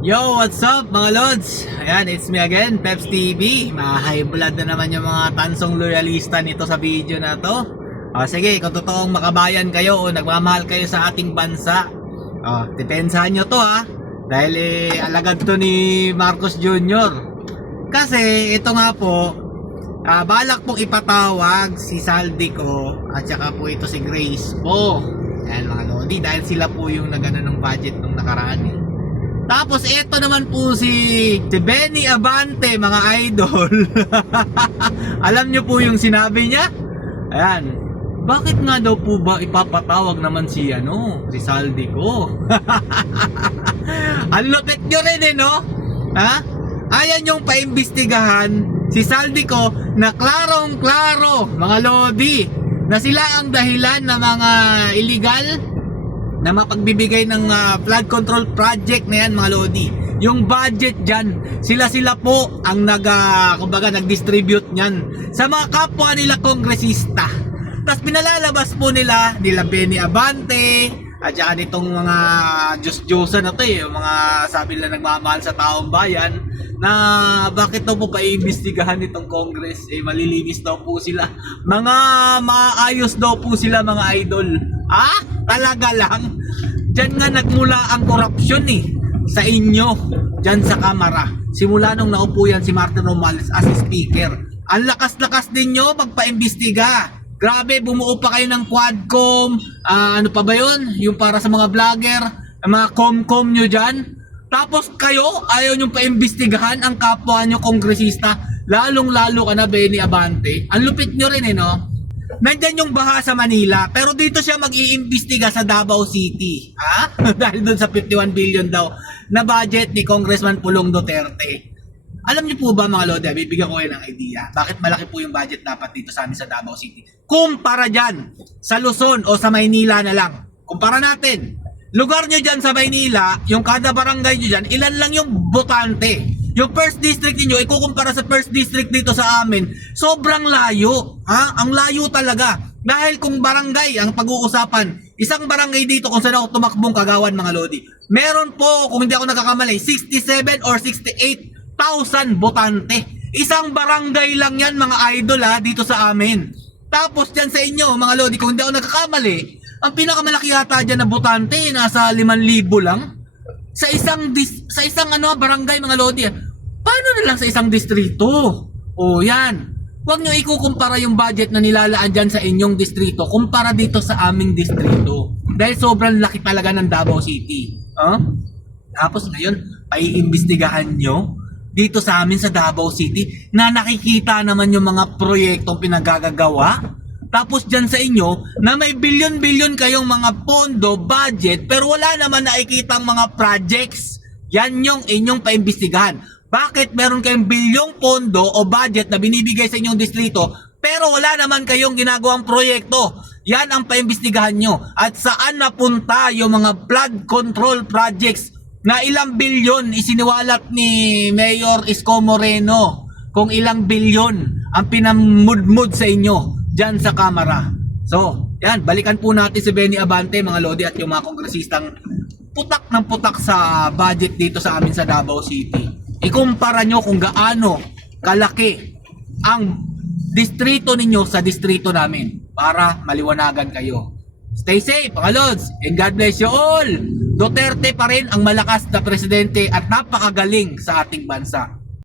Yo, what's up mga lods? Ayan, it's me again, Peps TV. Mga blood na naman yung mga tansong loyalista nito sa video na to. O sige, kung totoong makabayan kayo o nagmamahal kayo sa ating bansa, o, depensahan nyo to ha. Dahil eh, alagad to ni Marcos Jr. Kasi ito nga po, ah, balak pong ipatawag si Saldi ko at saka po ito si Grace po. Ayan mga lodi, dahil sila po yung nagano ng budget nung nakaraan eh. Tapos ito naman po si, si Benny Abante mga idol. Alam nyo po yung sinabi niya? Ayan. Bakit nga daw po ba ipapatawag naman si ano, si Saldi ko? Ang lupit nyo rin eh, no? Ha? Ayan yung paimbestigahan si Saldi ko na klarong klaro, mga lodi, na sila ang dahilan ng mga illegal na mapagbibigay ng ah, flood control project na yan mga lodi. Yung budget dyan, sila-sila po ang nag, ah, kumbaga, nag-distribute niyan sa mga kapwa nila kongresista. Tapos pinalalabas po nila, nila Benny Abante, at saka nitong mga Diyos-Diyosa na to eh, yung mga sabi nila nagmamahal sa taong bayan, na bakit daw po paimbestigahan nitong Congress, eh malilinis daw po sila. Mga maayos daw po sila mga idol. Ah, talaga lang. Diyan nga nagmula ang korupsyon eh, sa inyo, diyan sa kamara. Simula nung naupo yan si Martin Romales as speaker. Ang lakas-lakas din magpaimbestiga. Grabe, bumuo pa kayo ng Quadcom, ah, ano pa ba yun? Yung para sa mga vlogger, mga com-com nyo dyan. Tapos kayo, ayaw nyo paimbestigahan ang kapwa nyo kongresista, lalong-lalo ka na Benny Abante. Ang lupit nyo rin eh, no? Nandyan yung baha sa Manila, pero dito siya mag-iimbestiga sa Davao City. Ha? Dahil doon sa 51 billion daw na budget ni Congressman Pulong Duterte. Alam niyo po ba mga Lode, bibigyan ko kayo ng idea. Bakit malaki po yung budget dapat dito sa amin sa Davao City? Kumpara dyan sa Luzon o sa Maynila na lang. Kumpara natin. Lugar nyo dyan sa Maynila, yung kada barangay nyo dyan, ilan lang yung botante. Yung first district niyo ikukumpara sa first district dito sa amin, sobrang layo. Ha? Ang layo talaga. Dahil kung barangay ang pag-uusapan, isang barangay dito kung saan ako tumakbong kagawan mga lodi, meron po, kung hindi ako nakakamali, 67 or 68,000 botante. Isang barangay lang yan mga idol ha, dito sa amin. Tapos dyan sa inyo mga lodi, kung hindi ako nakakamali, ang pinakamalaki yata dyan na botante, nasa 5,000 lang sa isang dis, sa isang ano barangay mga lodi. ah. Paano na lang sa isang distrito? O yan. Huwag nyo ikukumpara yung budget na nilalaan dyan sa inyong distrito kumpara dito sa aming distrito. Dahil sobrang laki talaga ng Davao City. Huh? Tapos ngayon, paiimbestigahan nyo dito sa amin sa Davao City na nakikita naman yung mga proyektong pinagagagawa. Tapos dyan sa inyo na may bilyon-bilyon kayong mga pondo, budget, pero wala naman nakikita ang mga projects. Yan yung inyong paimbestigahan. Bakit meron kayong bilyong pondo o budget na binibigay sa inyong distrito, pero wala naman kayong ginagawang proyekto? Yan ang paimbestigahan nyo. At saan napunta yung mga flood control projects na ilang bilyon isiniwalat ni Mayor Isko Moreno kung ilang bilyon ang pinamudmud sa inyo dyan sa kamera. So, yan, balikan po natin si Benny Abante, mga Lodi at yung mga kongresistang putak ng putak sa budget dito sa amin sa Davao City. Ikumpara nyo kung gaano kalaki ang distrito ninyo sa distrito namin para maliwanagan kayo. Stay safe, mga Lods, and God bless you all! Duterte pa rin ang malakas na presidente at napakagaling sa ating bansa.